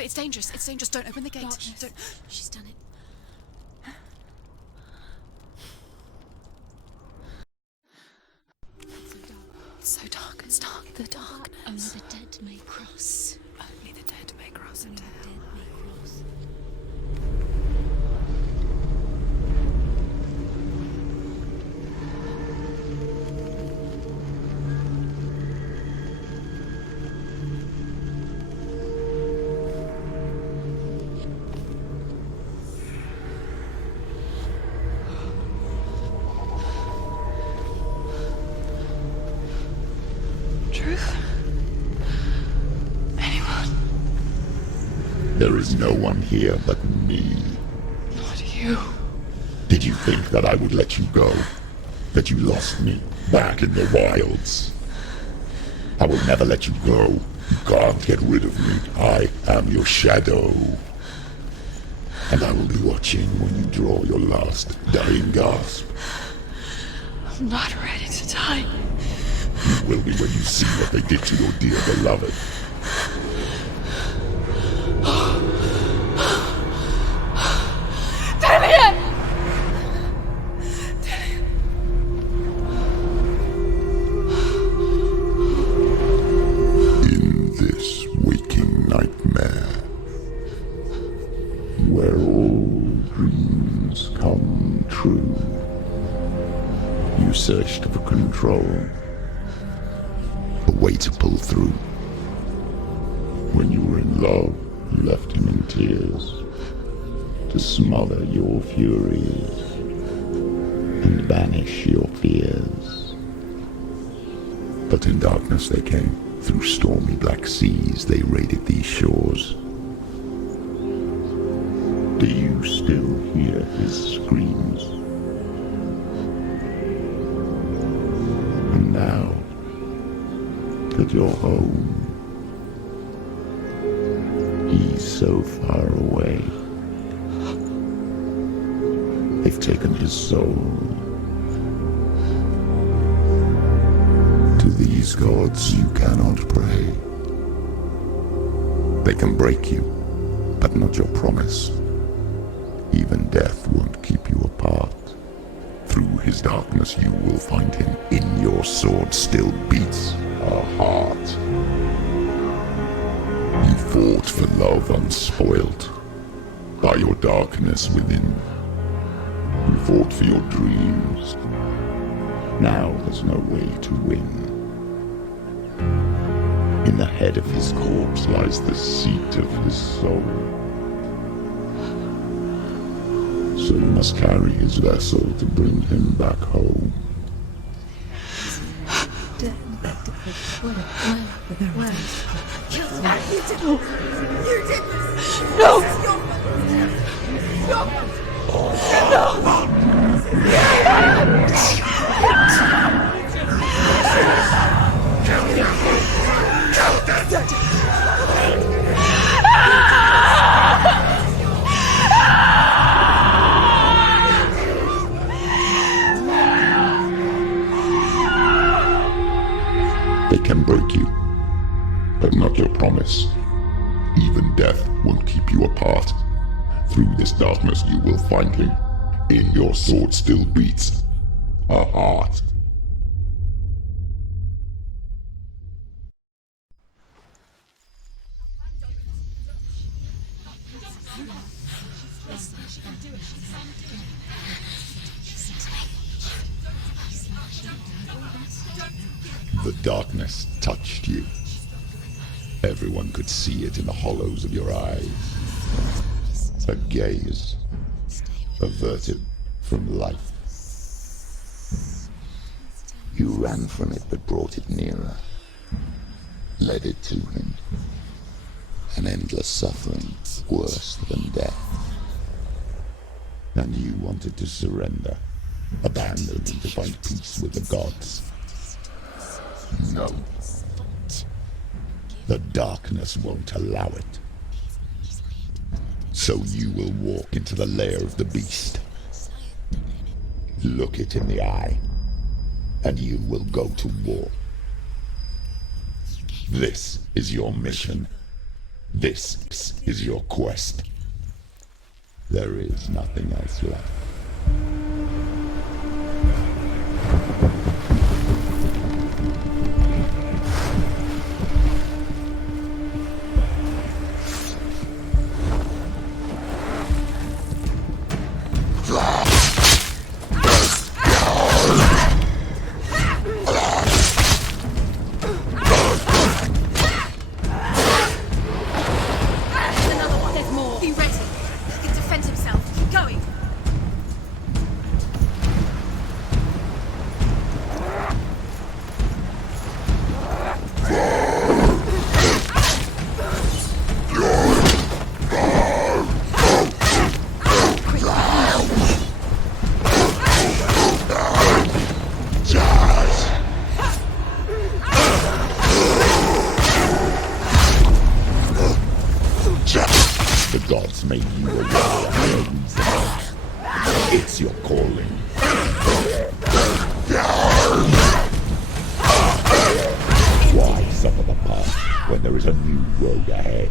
it's dangerous. It's dangerous. Don't open the gate. Darkness. Don't. She's done it. It's so dark. It's dark. The darkness. Only the dead may cross. Only the dead may cross into hell. Druth? Anyone? There is no one here but me. Not you. Did you think that I would let you go? That you lost me back in the wilds? I will never let you go. You can't get rid of me. I am your shadow. And I will be watching when you draw your last dying gasp. I'm not ready to die. You will be when you see what they did to your dear beloved. Dillion! In this waking nightmare, where all dreams come true, you searched for control, a way to pull through. When you were in love, you left him in tears, to smother your furies and banish your fears. But in darkness they came, through stormy black seas they raided these shores. Do you still hear his screams? And now that you're home, he's so far away. They've taken his soul. To these gods you cannot pray. They can break you, but not your promise. Even death won't keep you apart. Through his darkness you will find him. In your sword still beats a heart. You fought for love unspoilt by your darkness within. You fought for your dreams. Now there's no way to win. In the head of his corpse lies the seat of his soul. So you must carry his vessel to bring him back home. You did this! No! They can break you, but not your promise. Even death won't keep you apart. Through this darkness you will find him. In your sword still beats a heart. The darkness touched you. Everyone could see it in the hollows of your eyes. A gaze averted from life. You ran from it but brought it nearer. Led it to him. An endless suffering worse than death. And you wanted to surrender. Abandon and to find peace with the gods. No. The darkness won't allow it. So you will walk into the lair of the beast. Look it in the eye, and you will go to war. This is your mission. This is your quest. There is nothing else left. The gods made you a warrior for a reason. It's your calling. Why suffer the past when there is a new road ahead?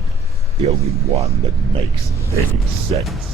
The only one that makes any sense.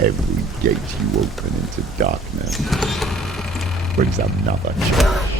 Every gate you open into darkness brings another challenge.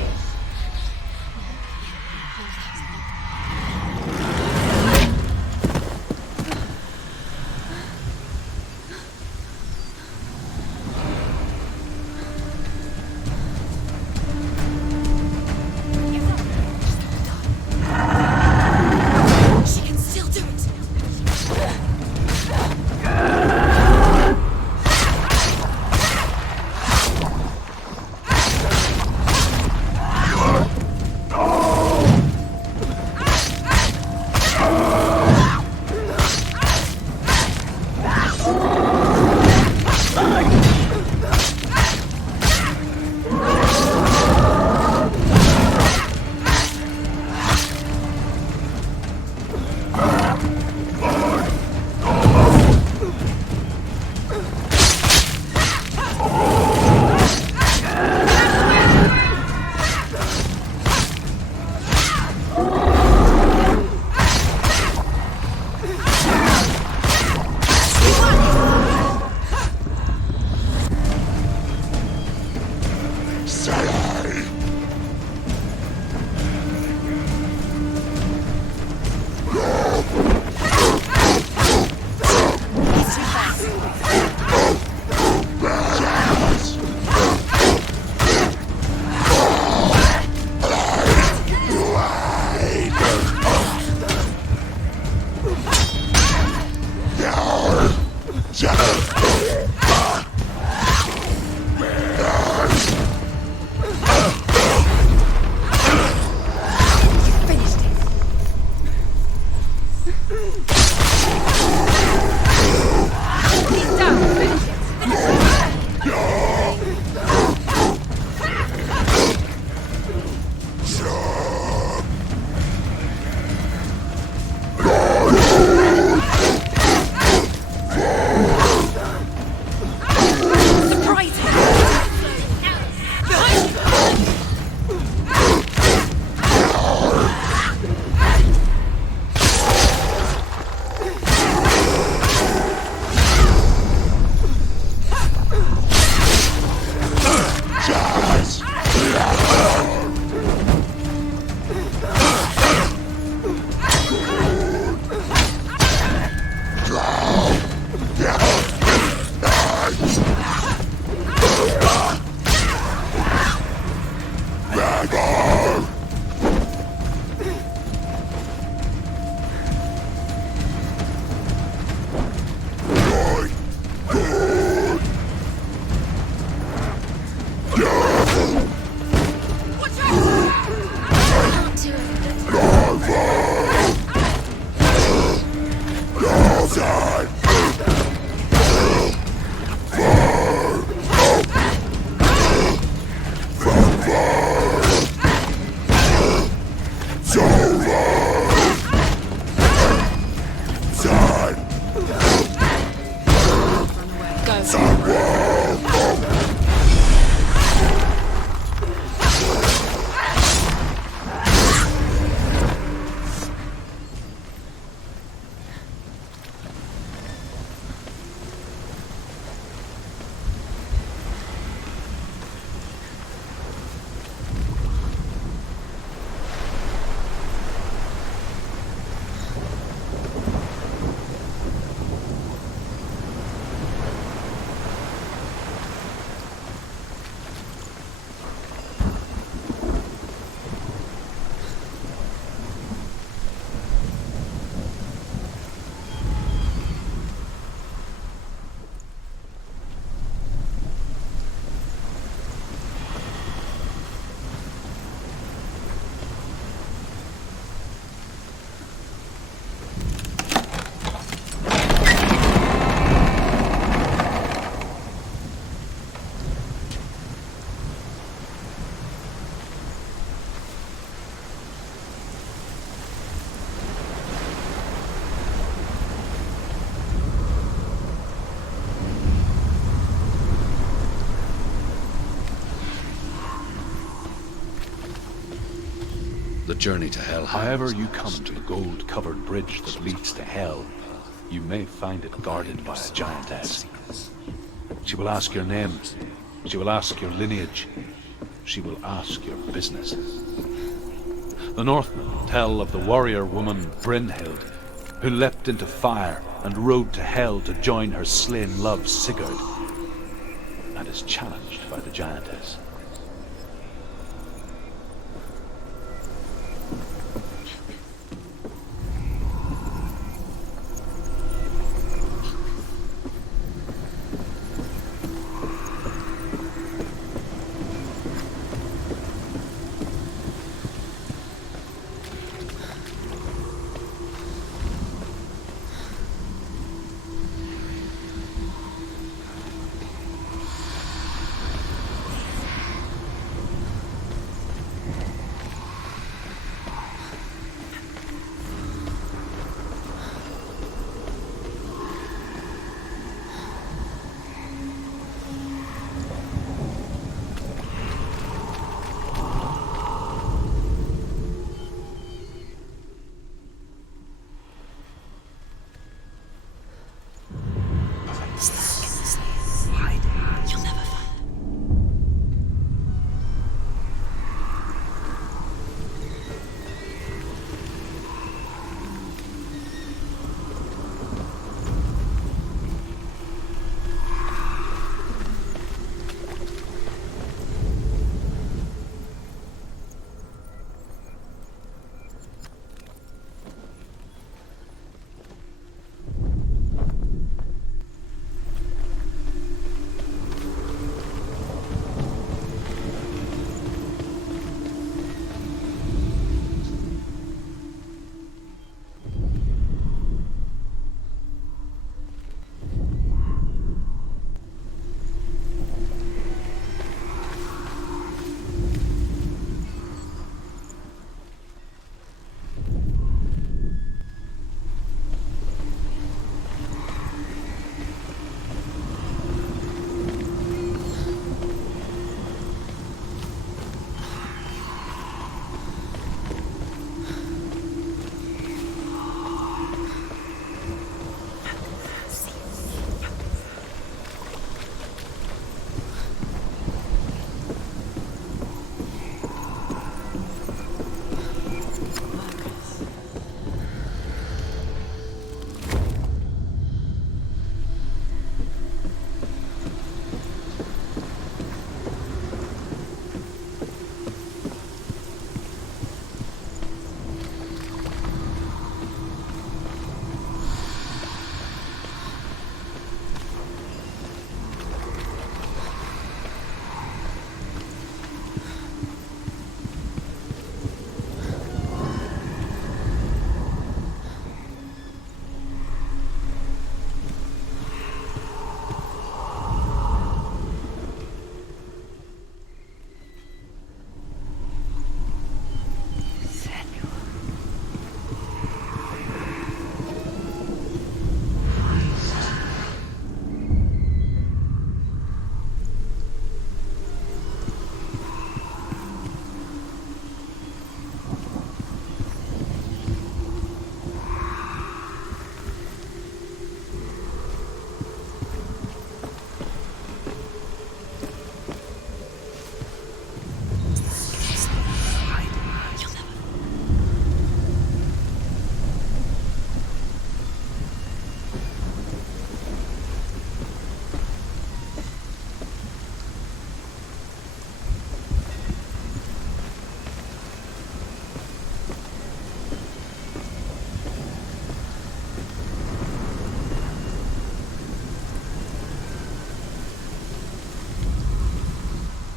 The journey to Helheim. However you come to the gold-covered bridge that leads to Hell, you may find it guarded by a giantess. She will ask your name. She will ask your lineage. She will ask your business. The Northmen tell of the warrior woman Brynhild, who leapt into fire and rode to Hell to join her slain love Sigurd, and is challenged by the giantess.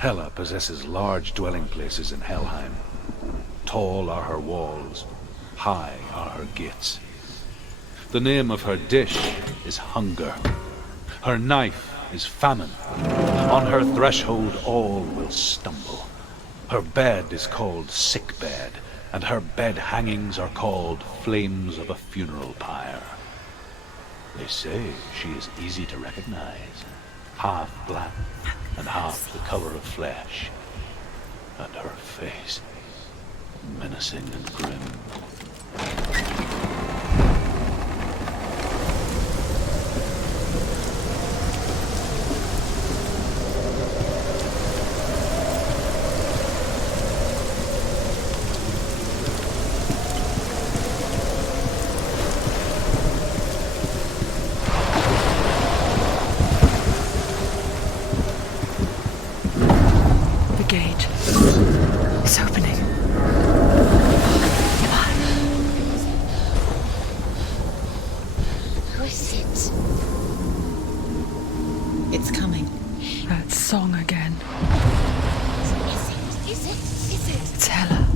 Hela possesses large dwelling places in Helheim. Tall are her walls, high are her gates. The name of her dish is hunger. Her knife is famine. On her threshold all will stumble. Her bed is called sick bed, and her bed hangings are called flames of a funeral pyre. They say she is easy to recognize, half black and half the color of flesh, and her face menacing and grim.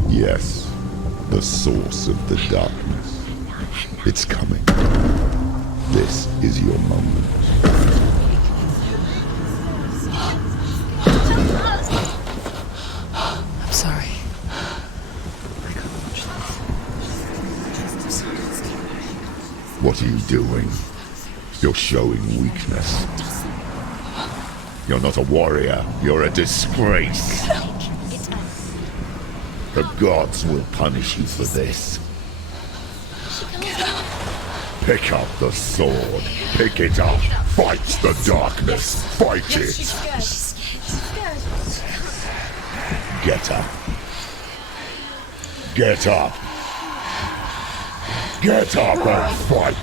Yes, the source of the darkness. It's coming. This is your moment. I'm sorry. What are you doing? You're showing weakness. You're not a warrior. You're a disgrace. The gods will punish you for this. Pick up the sword. Pick it up. Fight the darkness. Fight it. Get up. Get up. Get up and fight.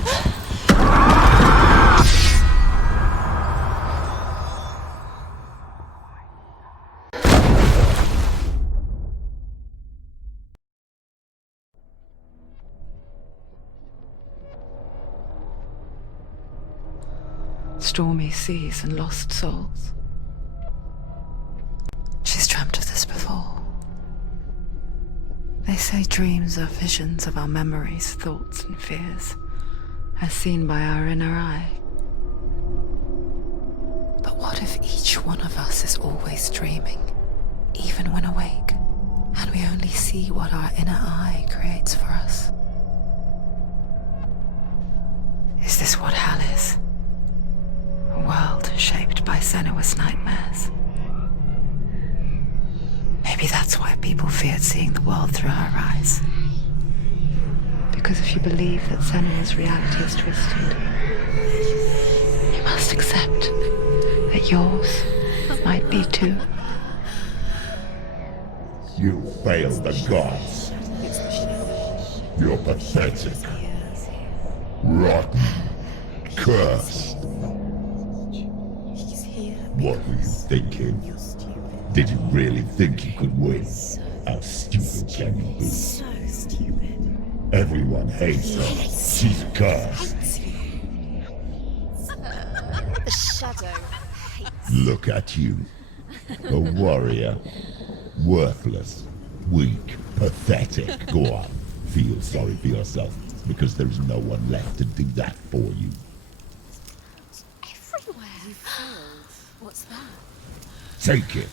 Stormy seas and lost souls. She's dreamt of this before. They say dreams are visions of our memories, thoughts and fears, as seen by our inner eye. But what if each one of us is always dreaming, even when awake, and we only see what our inner eye creates for us? Is this what hell is? A world shaped by Senua'S nightmares. Maybe that's why people feared seeing the world through her eyes. Because if you believe that Senua'S reality is twisted, you must accept that yours might be too. You failed the gods. You're pathetic. Rotten. Cursed. What were you thinking? Did you really think you could win? How stupid can you be? So stupid. Everyone hates her. She's cursed. The shadow hates. Look at you. A warrior. Worthless. Weak. Pathetic. Go on. Feel sorry for yourself, because there is no one left to do that for you. Everywhere. You failed. What's that? Take it.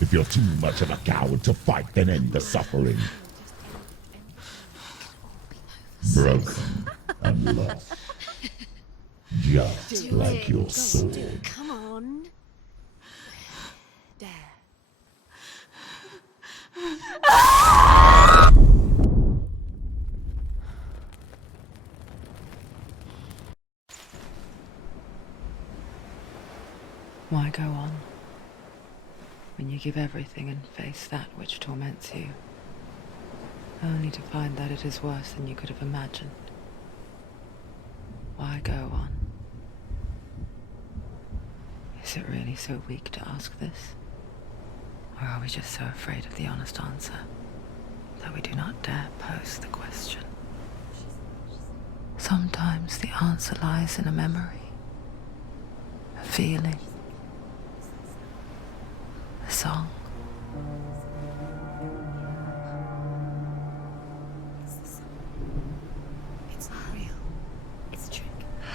If you're too much of a coward to fight, then end the suffering. Broken and lost. Just like your sword. Come on. There. Why go on when you give everything and face that which torments you, only to find that it is worse than you could have imagined? Why go on? Is it really so weak to ask this? Or are we just so afraid of the honest answer that we do not dare pose the question? Sometimes the answer lies in a memory, a feeling, song. It's not real. It's a trick.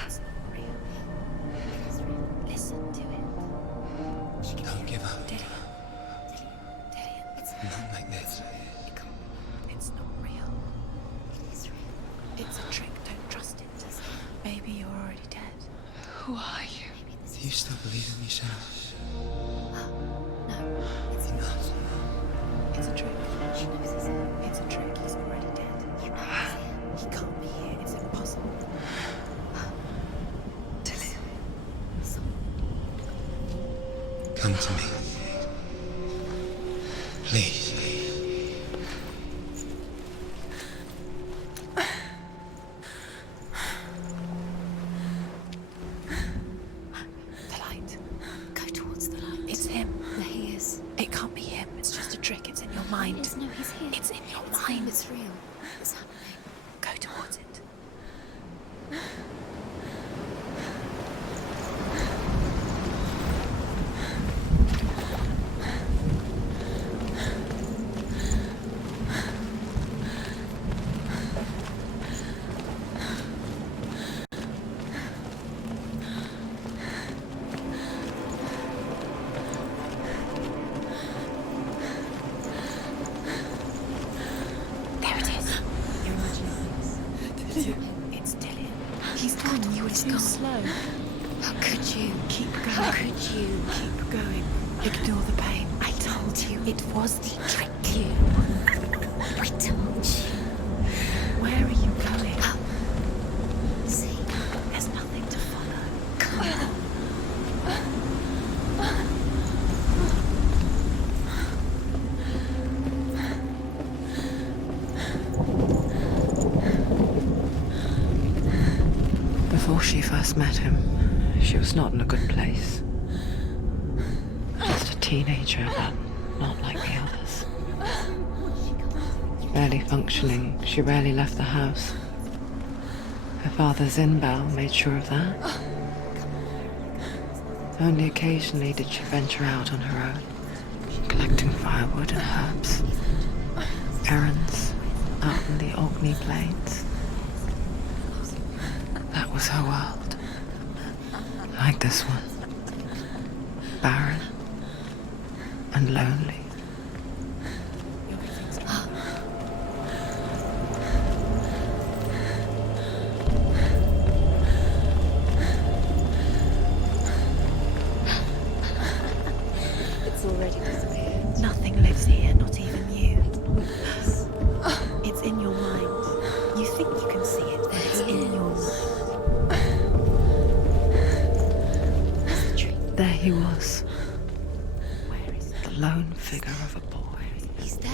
It's not real. It is real. Listen to it. Don't give up. Dillion, it's Not like this. it can't be. It's not real. It is real. It's a trick. Don't trust it. Maybe you're already dead. Who are you? Maybe this Do you still believe in me, Senua'S? No, it's Enough. It's a trick. She knows he's here. It's a trick. He's already dead. He knows he's here. He can't be here. It's impossible. Dillion. Come to me. Please. The light. Go towards the light. It's him. There he is. It can't be him. It's just a trick. It's in your mind. No, he's here. It's in your mind. It's real. It's happening. Go towards it. There it is. You're imagining things. It's Dillion. He's gone. He's gone. Slow. How could you? Keep going. How could you? Keep going. Ignore the pain. I told you it was the trick. I told you. Where are you going? Up. See, there's nothing to follow. Come on. Before she first met him, she was not in a good place. Just a teenager, but not like the others. Barely functioning, she rarely left the house. Her father's in-bell made sure of that. Only occasionally did she venture out on her own, collecting firewood and herbs, errands out in the Orkney plains. That was her world. Like this one. Barren and lonely. It's already disappeared. Nothing lives here, not even you. It's in your mind. You think you can see it, but it's in your mind. Where's the tree? There he was, Where is it? the lone figure of a boy. He's there,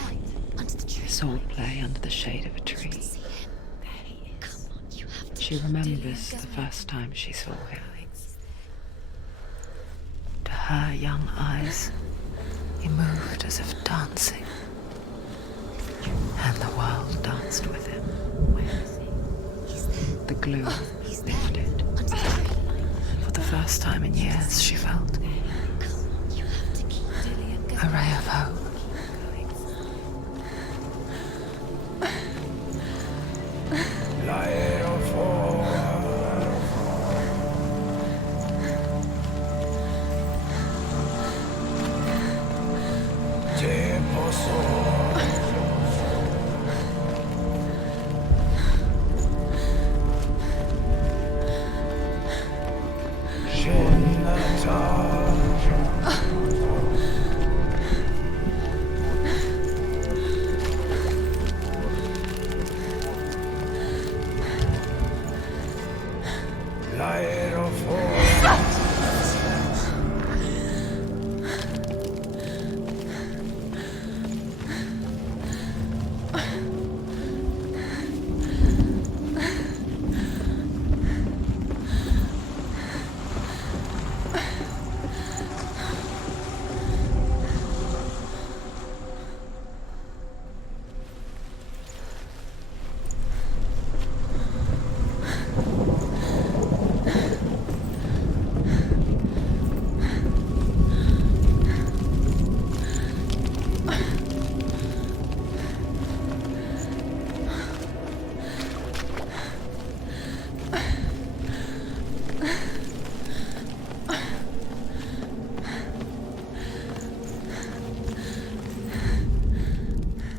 under the tree. Swordplay under the shade of a tree. See him? There he is. Come on, you have to. She remembers the first time she saw him. To her young eyes, he moved as if dancing, and the world danced with him. Where is he? He's there. The glue He's there. lifted. Under the tree. For the first time in years, she felt Come on, you have to keep Dillion going. a ray of hope.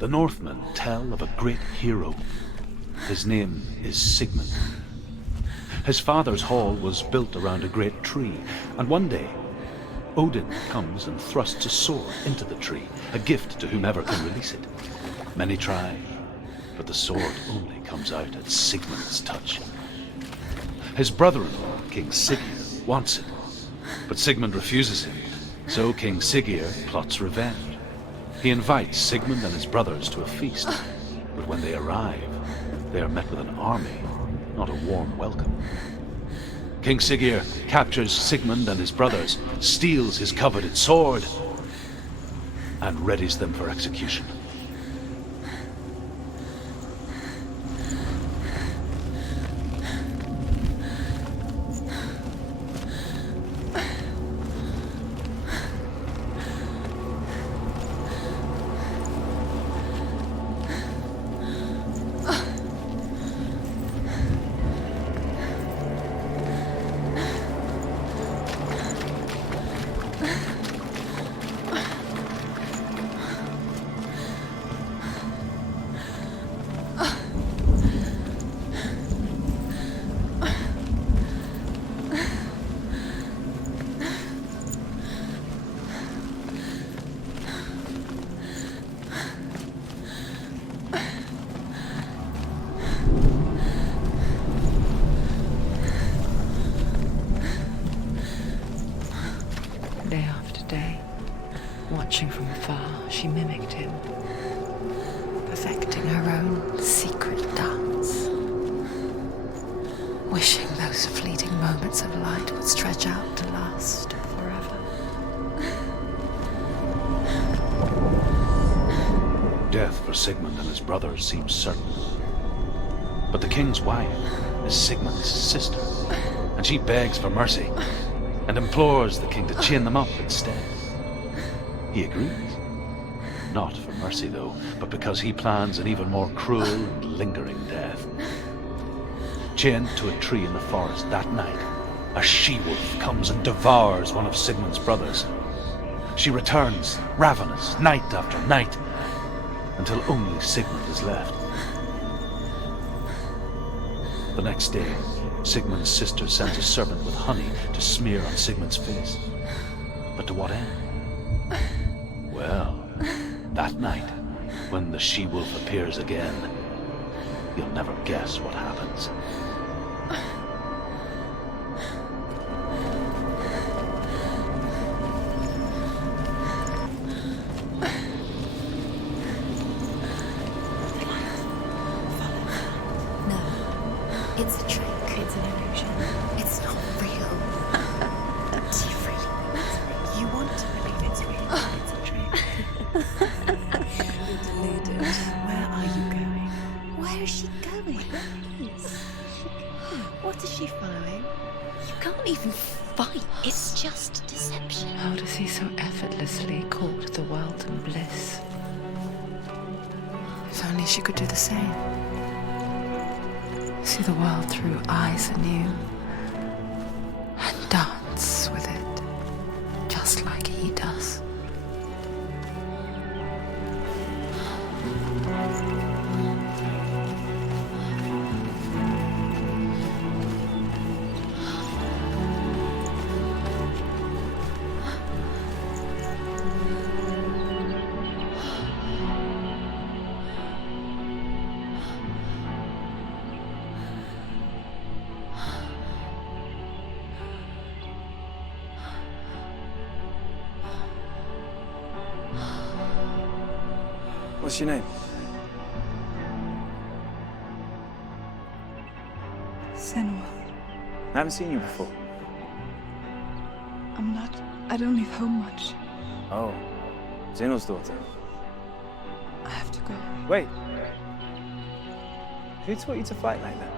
The Northmen tell of a great hero. His name is Sigmund. His father's hall was built around a great tree, and one day, Odin comes and thrusts a sword into the tree, a gift to whomever can release it. Many try, but the sword only comes out at Sigmund's touch. His brother-in-law, King Siggeir, wants it, but Sigmund refuses him, so King Siggeir plots revenge. He invites Sigmund and his brothers to a feast, but when they arrive, they are met with an army, not a warm welcome. King Siggeir captures Sigmund and his brothers, steals his coveted sword, and readies them for execution. Day after day, watching from afar, she mimicked him, perfecting her own secret dance, wishing those fleeting moments of light would stretch out to last forever. Death for Sigmund and his brothers seems certain. But the king's wife is Sigmund's sister, and she begs for mercy and implores the king to chain them up instead. He agrees. Not for mercy, though, but because he plans an even more cruel and lingering death. Chained to a tree in the forest that night, a she-wolf comes and devours one of Sigmund's brothers. She returns, ravenous, night after night, until only Sigmund is left. The next day, Sigmund's sister sends a servant with honey to smear on Sigmund's face. But to what end? Well, that night, when the she-wolf appears again, you'll never guess what happens. It's a trick. It's an illusion. It's not real. Do you really want it? You want to believe it's real. It's a trick. You're deluded. Where are you going? Where is she going? What is she following? You can't even fight. It's just deception. How does he so effortlessly court the world and bliss? If only she could do the same. See the world through eyes anew and dance with it, just like he does. What's your name? Senua. I haven't seen you before. I'm not. I don't leave home much. Oh, Zeno's daughter. I have to go. Wait. Who taught you to fight like that?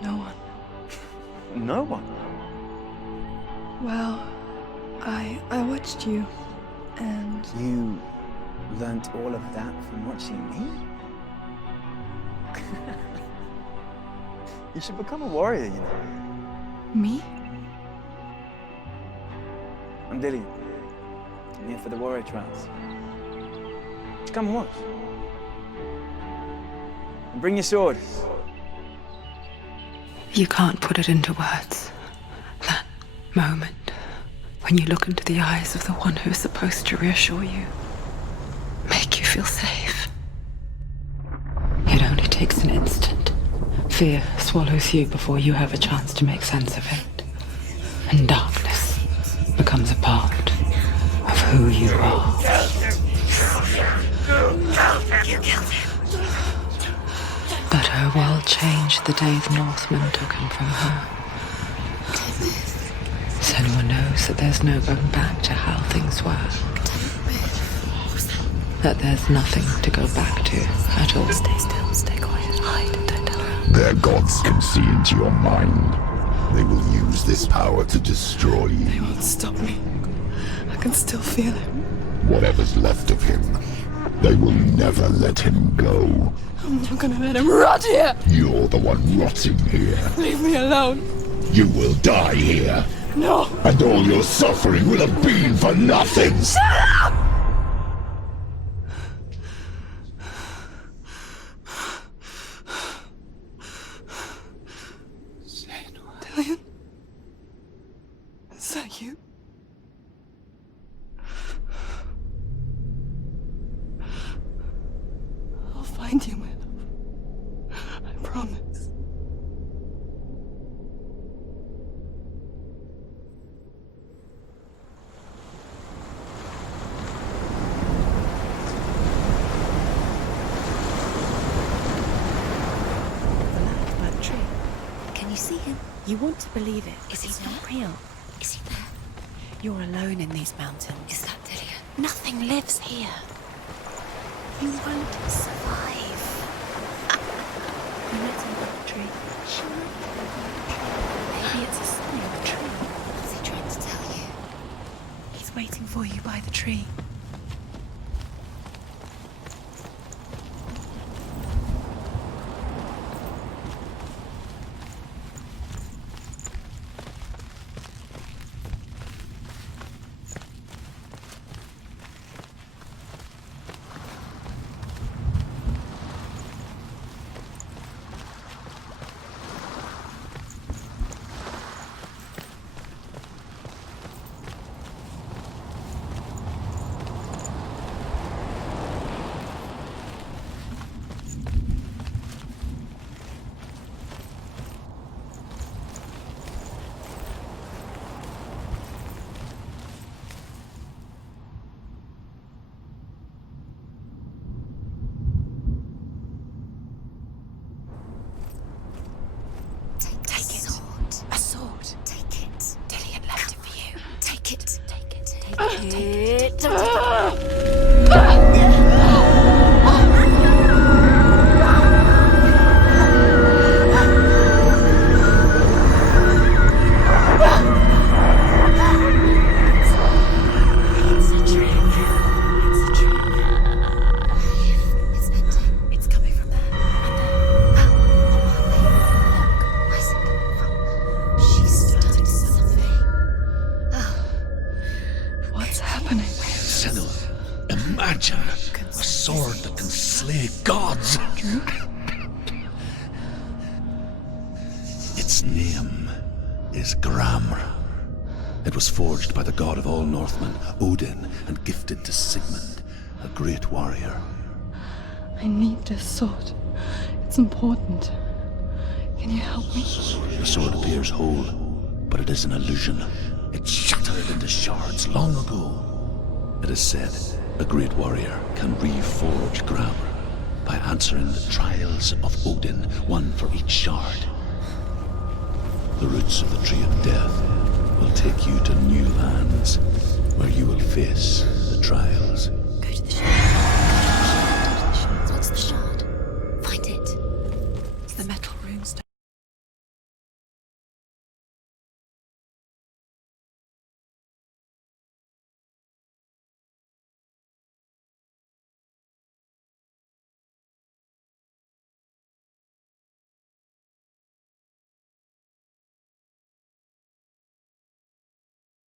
No one. No one. Well, I watched you, and You learnt all of that from watching me? You should become a warrior, you know. me? I'm Dillion. I'm here for the warrior trials. Come and watch. And bring your sword. You can't put it into words. That moment when you look into the eyes of the one who is supposed to reassure you, make you feel safe. It only takes an instant. Fear swallows you before you have a chance to make sense of it. And darkness becomes a part of who you are. You killed him. But her world changed the day the Northmen took him from her. Senua knows that there's no going back to how things were. That there's nothing to go back to at all. Stay still, stay quiet, hide, don't tell her. Their gods can see into your mind. They will use this power to destroy you. They won't stop me. I can still feel him. Whatever's left of him, they will never let him go. I'm not gonna let him rot here! You're the one rotting here. Leave me alone! You will die here. No! And all your suffering will have been for nothing. Shut up! Dillion? Is that you? I'll find you, my love. I promise. You see him? You want to believe it. Is he not real? Is he there? You're alone in these mountains. Is that Dillion? Nothing lives here. You won't survive. We met him by the tree. Sure. Maybe it's a sign of the tree. What's he trying to tell you? He's waiting for you by the tree. Its name is Gramr. It was forged by the god of all Northmen, Odin, and gifted to Sigmund, a great warrior. I need this sword. It's important. Can you help me? The sword appears whole, but it is an illusion. It shattered into shards long ago. It is said a great warrior can reforge Gramr by answering the trials of Odin, one for each shard. The roots of the Tree of Death will take you to new lands, where you will face the trials